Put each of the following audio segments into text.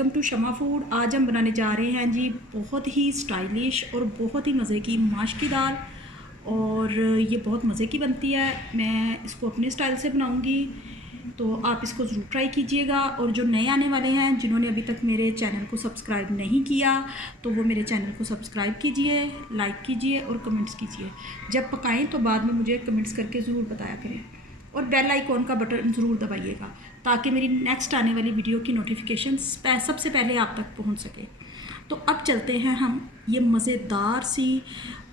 Welcome to Shama food. आज हम बनाने जा रहे हैं जी बहुत ही स्टाइलिश और बहुत ही मज़े की माश की दाल, और ये बहुत मज़े की बनती है। मैं इसको अपने स्टाइल से बनाऊंगी, तो आप इसको ज़रूर ट्राई कीजिएगा। और जो नए आने वाले हैं, जिन्होंने अभी तक मेरे चैनल को सब्सक्राइब नहीं किया, तो वो मेरे चैनल को सब्सक्राइब कीजिए, लाइक कीजिए और कमेंट्स कीजिए। जब पकाएं तो बाद में मुझे कमेंट्स करके ज़रूर बताया करें, और बेल आइकॉन का बटन ज़रूर दबाइएगा ताकि मेरी नेक्स्ट आने वाली वीडियो की नोटिफिकेशन सबसे पहले आप तक पहुंच सके। तो अब चलते हैं हम ये मज़ेदार सी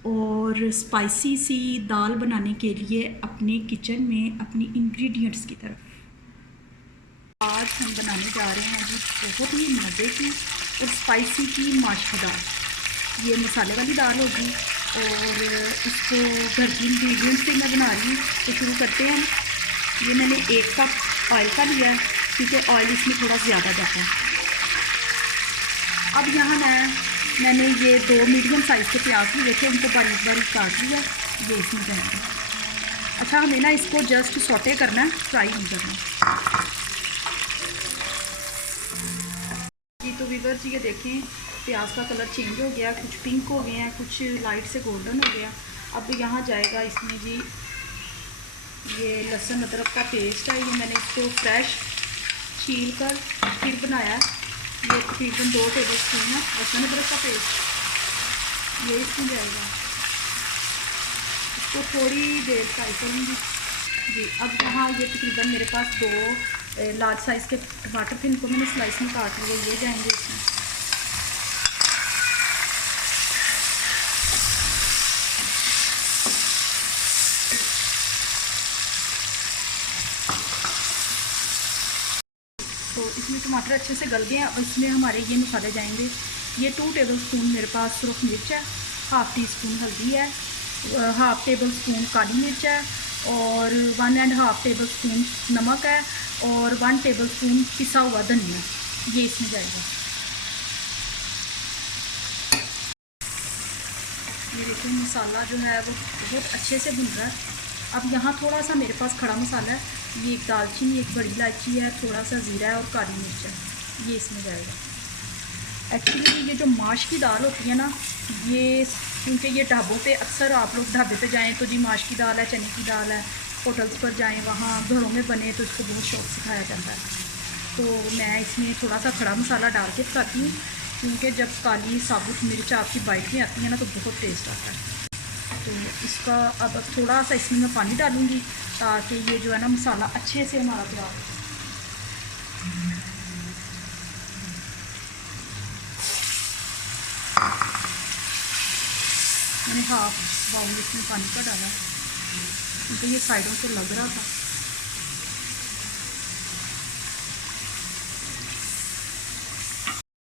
और स्पाइसी सी दाल बनाने के लिए अपने किचन में अपनी इंग्रेडिएंट्स की तरफ। आज हम बनाने जा रहे हैं जी बहुत ही मज़े की और स्पाइसी की माश की दाल। ये मसाले वाली दाल होगी और इसको घर की इंग्रेडिएंट्स से मैं बना रही हूँ। तो शुरू करते हैं। ये मैंने 1 कप ऑयल का लिया है क्योंकि ऑयल इसमें थोड़ा ज़्यादा जाता है। अब यहाँ मैंने ये 2 मीडियम साइज़ के प्याज लिए थे, उनको बारीक बारीक काट लिया, ये इसमें जाएंगे। अच्छा, हमें ना इसको जस्ट सौटे करना है, फ्राई नहीं करना जी। तो व्यूअर्स ये देखें, प्याज का कलर चेंज हो गया, कुछ पिंक हो गए हैं, कुछ लाइट से गोल्डन हो गया। अब यहाँ जाएगा इसमें जी ये लहसुन अदरक का पेस्ट है। ये मैंने इसको फ्रेश छील कर फिर बनाया है। ये तकरीबन 2 टेबल स्पून है लहसुन अदरक का पेस्ट, ये इसमें जाएगा। इसको थोड़ी देर फ्राई करूँगी जी। अब यहाँ ये तकरीबन मेरे पास 2 लार्ज साइज़ के टमाटर थे, इनको मैंने स्लाइस में काट लिया, ये जाएंगे इसमें। तो इसमें टमाटर अच्छे से गल गए हैं। अब इसमें हमारे ये मसाले जाएंगे। ये 2 टेबल स्पून मेरे पास सुरख मिर्च है, 1/2 टीस्पून हल्दी है, 1/2 टेबल स्पून काली मिर्च है, और 1.5 टेबल स्पून नमक है, और 1 टेबल स्पून पिसा हुआ धनिया, ये इसमें जाएगा। ये देखिए मसाला जो है वो बहुत अच्छे से भुन रहा है। अब यहाँ थोड़ा सा मेरे पास खड़ा मसाला है, ये 1 दालचीनी, 1 बड़ी इलायची है, थोड़ा सा ज़ीरा है और काली मिर्च है, ये इसमें जाएगा। एक्चुअली ये जो माश की दाल होती है ना, ये क्योंकि ये ढाबों पे अक्सर आप लोग ढाबे पे जाएं तो जी माश की दाल है, चने की दाल है, होटल्स पर जाएं वहाँ घरों में बने तो इसको बहुत शौक से खाया जाता है। तो मैं इसमें थोड़ा सा खड़ा मसाला डाल के पकाती हूँ, क्योंकि जब काली साबुत मिर्च आपकी बाइट में आती है ना तो बहुत टेस्ट आता है। तो इसका अब थोड़ा सा इसमें मैं पानी डालूँगी ताकि ये जो है ना मसाला अच्छे से हमारा तैयार हो। मैंने 1/2 बाउल इसमें पानी का डाला क्योंकि ये साइडों से लग रहा था।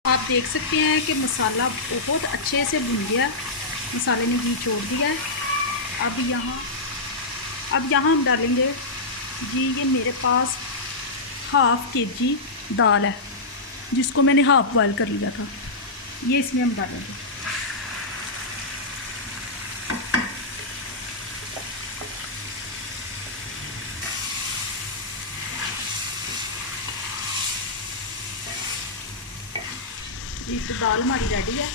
आप देख सकते हैं कि मसाला बहुत अच्छे से भुन गया, मसाले ने घी छोड़ दिया है। अब यहाँ हम डालेंगे जी, ये मेरे पास 1/2 kg दाल है जिसको मैंने हाफ बॉयल कर लिया था, ये इसमें हम डालेंगे। जी तो दाल हमारी रेडी है।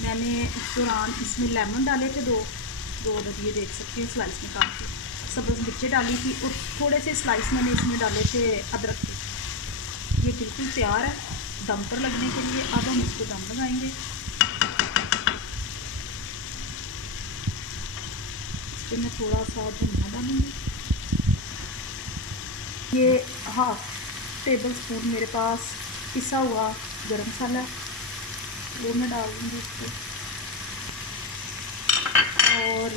मैंने इस दौरान इसमें लेमन डाले थे, दो ये देख सकते हैं स्लाइस में काट के, सब्ज़ मिर्चें डाली थी, और थोड़े से स्लाइस मैंने इसमें डाले थे अदरक के। ये बिल्कुल तैयार है दम पर लगने के लिए। अब हम इसको दम लगाएंगे। इस पर मैं थोड़ा सा धनिया डालूँगी। ये 1/2 टेबल स्पून मेरे पास पिसा हुआ गरम मसाला, वो मैं डाल दूँगी इसको। और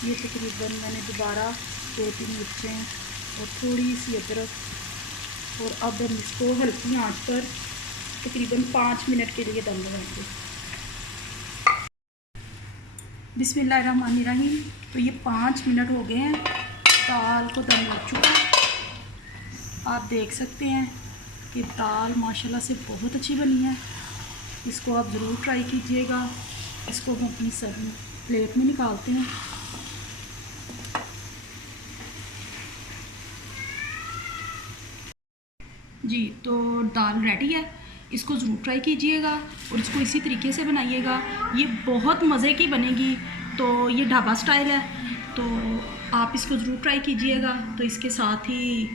ये तकरीबन मैंने दोबारा 2-3 मिर्चें और थोड़ी सी अदरक, और अब हम इसको हल्की आंच पर तकरीबन 5 मिनट के लिए दम लगाएंगे। बिस्मिल्लाहिर्रहमानिर्रहीम। तो ये 5 मिनट हो गए हैं, दाल को दम लग चुका है। आप देख सकते हैं कि दाल माशाल्लाह से बहुत अच्छी बनी है। इसको आप ज़रूर ट्राई कीजिएगा। इसको हम अपनी सर्विंग प्लेट में निकालते हैं। जी, तो दाल रेडी है, इसको ज़रूर ट्राई कीजिएगा और इसको इसी तरीके से बनाइएगा, ये बहुत मज़े की बनेगी। तो ये ढाबा स्टाइल है, तो आप इसको ज़रूर ट्राई कीजिएगा। तो इसके साथ ही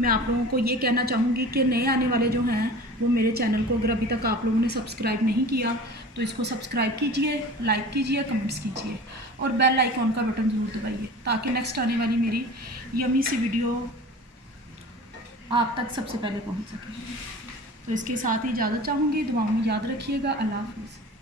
मैं आप लोगों को ये कहना चाहूँगी कि नए आने वाले जो हैं वो मेरे चैनल को अगर अभी तक आप लोगों ने सब्सक्राइब नहीं किया तो इसको सब्सक्राइब कीजिए, लाइक कीजिए, कमेंट्स कीजिए और बेल आइकॉन का बटन ज़रूर दबाइए ताकि नेक्स्ट आने वाली मेरी यम्मी सी वीडियो आप तक सबसे पहले पहुंच सके। तो इसके साथ ही इजाज़त चाहूँगी, दुआओं में याद रखिएगा। अल्लाह हाफ़िज़।